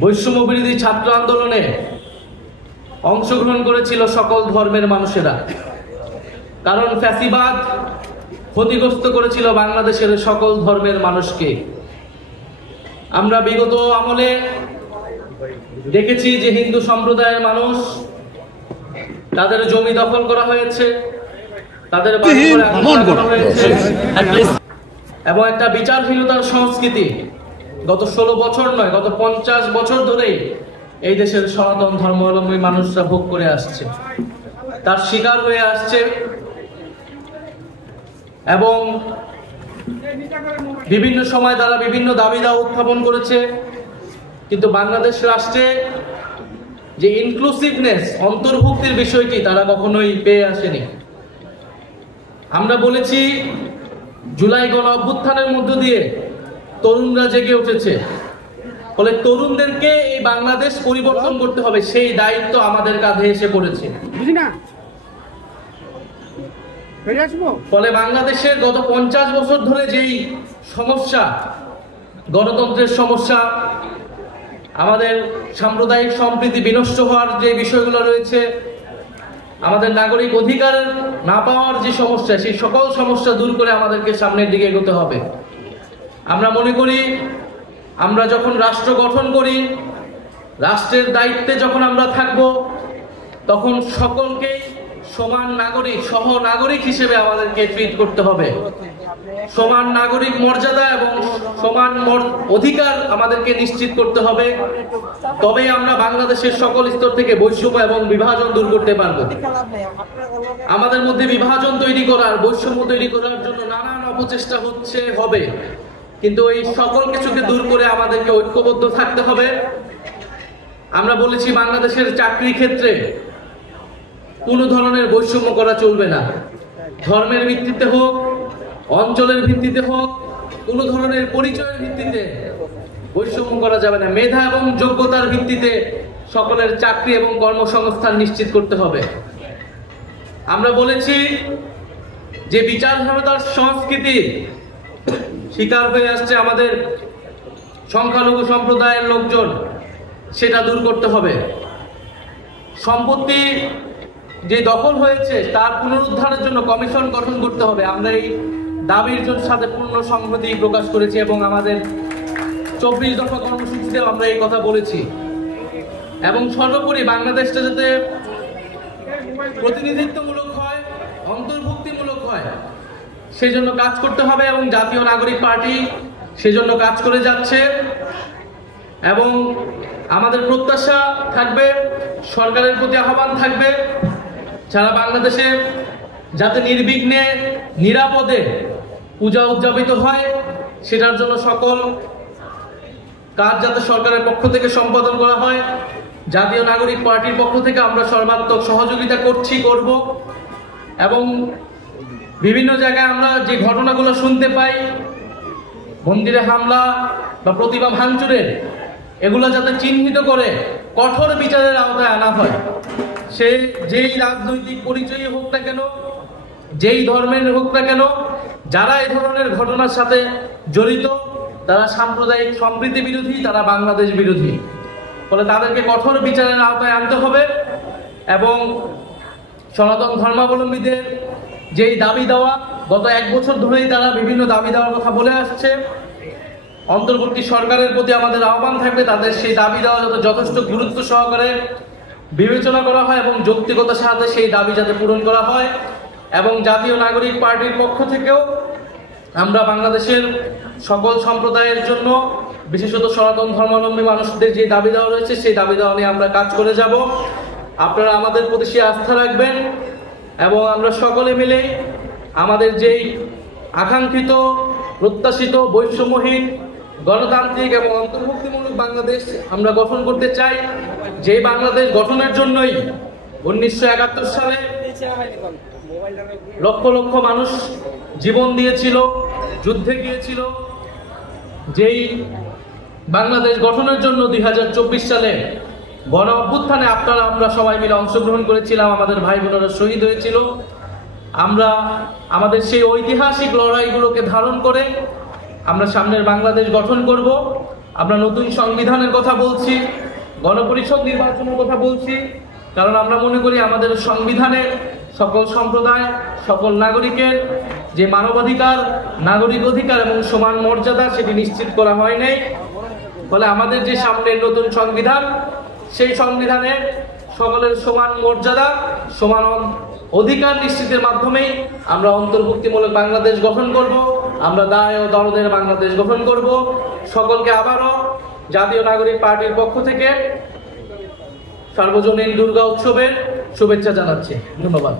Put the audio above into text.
বৈষম্য বিরোধী ছাত্র আন্দোলনে অংশগ্রহণ করেছিল সকল ধর্মের মানুষেরা। কারণ ফ্যাসিবাদ ক্ষতিগ্রস্ত করেছিল বাংলাদেশের সকল ধর্মের মানুষকে। আমরা বিগত আমলে দেখেছি যে হিন্দু সম্প্রদায়ের মানুষ, তাদের জমি দখল করা হয়েছে, তাদের বাড়ি ঘর আগুন লাগানো হয়েছে এবং একটা বিচারহীনতার সংস্কৃতি গত 16 বছর নয়, গত 50 বছর ধরেই এই দেশের সনাতন ধর্মাবলম্বী মানুষরা ভোগ করে আসছে, তার শিকার হয়ে আসছে এবং বিভিন্ন সময় তারা বিভিন্ন দাবি দাওয়া উত্থাপন করেছে। কিন্তু বাংলাদেশ রাষ্ট্রে যে ইনক্লুসিভনেস, অন্তর্ভুক্তির বিষয়টি তারা কখনোই পেয়ে আসেনি। আমরা বলেছি জুলাই গণ অভ্যুত্থানের মধ্য দিয়ে তরুণরা জেগে উঠেছে, ফলে তরুণদেরকে এই বাংলাদেশ পরিবর্তন করতে হবে, সেই দায়িত্ব আমাদের কাঁধে এসে পড়েছে। ফলে বাংলাদেশের গত 50 বছর ধরে যেই সমস্যা, গণতন্ত্রের সমস্যা, আমাদের সাম্প্রদায়িক সম্প্রীতি বিনষ্ট হওয়ার যে বিষয়গুলো রয়েছে, আমাদের নাগরিক অধিকার না পাওয়ার যে সমস্যা, সেই সকল সমস্যা দূর করে আমাদেরকে সামনের দিকে এগোতে হবে। আমরা মনে করি আমরা যখন রাষ্ট্র গঠন করি, রাষ্ট্রের দায়িত্বে যখন আমরা থাকব, তখন সকলকেই সমান নাগরিক, সহ নাগরিক হিসেবে আমাদেরকে ট্রিট করতে হবে। সমান নাগরিক মর্যাদা এবং সমান অধিকার আমাদেরকে নিশ্চিত করতে হবে। তবেই আমরা বাংলাদেশের সকল স্তর থেকে বৈষম্য এবং বিভাজন দূর করতে পারব। আমাদের মধ্যে বিভাজন তৈরি করার, বৈষম্য তৈরি করার জন্য নানান অপচেষ্টা হবে, কিন্তু এই সকল কিছুকে দূর করে আমাদেরকে ঐক্যবদ্ধ থাকতে হবে। আমরা বলেছি বাংলাদেশের চাকরি ক্ষেত্রে কোনো ধরনের বৈষম্য করা চলবে না। ধর্মের ভিত্তিতে হোক, অঞ্চলের ভিত্তিতে হোক, কোনো ধরনের পরিচয়ের ভিত্তিতে বৈষম্য করা যাবে না। মেধা এবং যোগ্যতার ভিত্তিতে সকলের চাকরি এবং কর্মসংস্থান নিশ্চিত করতে হবে। আমরা বলেছি যে বিচারহীনতার সংস্কৃতি শিকার হয়ে আসছে আমাদের সংখ্যালঘু সম্প্রদায়ের লোকজন, সেটা দূর করতে হবে। সম্পত্তি যে দখল হয়েছে তার পুনরুদ্ধারের জন্য কমিশন গঠন করতে হবে। আমরা এই দাবির সাথে পূর্ণ সংহতি প্রকাশ করেছি এবং আমাদের 24 দফা কর্মসূচিতে আমরা এই কথা বলেছি। এবং সর্বোপরি বাংলাদেশটা যাতে প্রতিনিধিত্বমূলক হয়, অন্তর্ভুক্তিমূলক হয়, সেই জন্য কাজ করতে হবে এবং জাতীয় নাগরিক পার্টি সেজন্য কাজ করে যাচ্ছে। এবং আমাদের প্রত্যাশা থাকবে, সরকারের প্রতি আহ্বান থাকবে, সারা বাংলাদেশে যাতে নির্বিঘ্নে নিরাপদে পূজা উদযাপিত হয়, সেটার জন্য সকল কাজ যাতে সরকারের পক্ষ থেকে সম্পাদন করা হয়। জাতীয় নাগরিক পার্টির পক্ষ থেকে আমরা সর্বাত্মক সহযোগিতা করব। এবং বিভিন্ন জায়গায় আমরা যে ঘটনাগুলো শুনতে পাই, মন্দিরে হামলা বা প্রতিমা ভাঙচুরের, এগুলো যাতে চিহ্নিত করে কঠোর বিচারের আওতায় আনা হয়। সে যেই রাজনৈতিক পরিচয় হোক না কেন, যেই ধর্মের হোক না কেন, যারা এই ধরনের ঘটনার সাথে জড়িত, তারা সাম্প্রদায়িক সম্প্রীতি বিরোধী, তারা বাংলাদেশ বিরোধী। ফলে তাদেরকে কঠোর বিচারের আওতায় আনতে হবে। এবং সনাতন ধর্মাবলম্বীদের যেই দাবি দেওয়া, গত 1 বছর ধরেই তারা বিভিন্ন দাবি দেওয়ার কথা বলে আসছে, অন্তর্বর্তী সরকারের প্রতি আমাদের আহ্বান থাকবে তাদের সেই দাবি দেওয়া যাতে যথেষ্ট গুরুত্ব সহকারে বিবেচনা করা হয় এবং যৌক্তিকতার সাথে সেই দাবি যাতে পূরণ করা হয়। এবং জাতীয় নাগরিক পার্টির পক্ষ থেকেও আমরা বাংলাদেশের সকল সম্প্রদায়ের জন্য, বিশেষত সনাতন ধর্মাবলম্বী মানুষদের যে দাবি দেওয়া রয়েছে, সেই দাবি দেওয়া নিয়ে আমরা কাজ করে যাব। আপনারা আমাদের প্রতি সেই আস্থা রাখবেন এবং আমরা সকলে মিলে আমাদের যেই আকাঙ্ক্ষিত, প্রত্যাশিত বৈষম্যহীন, গণতান্ত্রিক এবং অন্তর্ভুক্তিমূলক বাংলাদেশ আমরা গঠন করতে চাই। যে বাংলাদেশ গঠনের জন্যই 1971 সালে লক্ষ লক্ষ মানুষ জীবন দিয়েছিল, যুদ্ধে গিয়েছিল। যেই বাংলাদেশ গঠনের জন্য 2024 সালে গণ অভ্যুত্থানে আমরা সবাই মিলে অংশগ্রহণ করেছিলাম, আমাদের ভাই বোনেরা শহীদ হয়েছিল। আমরা আমাদের সেই ঐতিহাসিক লড়াইগুলোকে ধারণ করে আমরা সামনের বাংলাদেশ গঠন করব। আমরা নতুন সংবিধানের কথা বলছি, গণপরিষদ নির্বাচনের কথা বলছি, কারণ আমরা মনে করি আমাদের সংবিধানে সকল সম্প্রদায়, সকল নাগরিকের যে মানবাধিকার, নাগরিক অধিকার এবং সমান মর্যাদা সেটি নিশ্চিত করা হয় নাই। ফলে আমাদের যে সামনের নতুন সংবিধান, সেই সংবিধানে সকলের সমান মর্যাদা, সমান অধিকার নিশ্চিতের মাধ্যমেই আমরা অন্তর্ভুক্তিমূলক বাংলাদেশ গঠন করব, আমরা দায় ও দরদের বাংলাদেশ গঠন করব। সকলকে আবারও জাতীয় নাগরিক পার্টির পক্ষ থেকে সার্বজনীন দুর্গা উৎসবের শুভেচ্ছা জানাচ্ছি। ধন্যবাদ।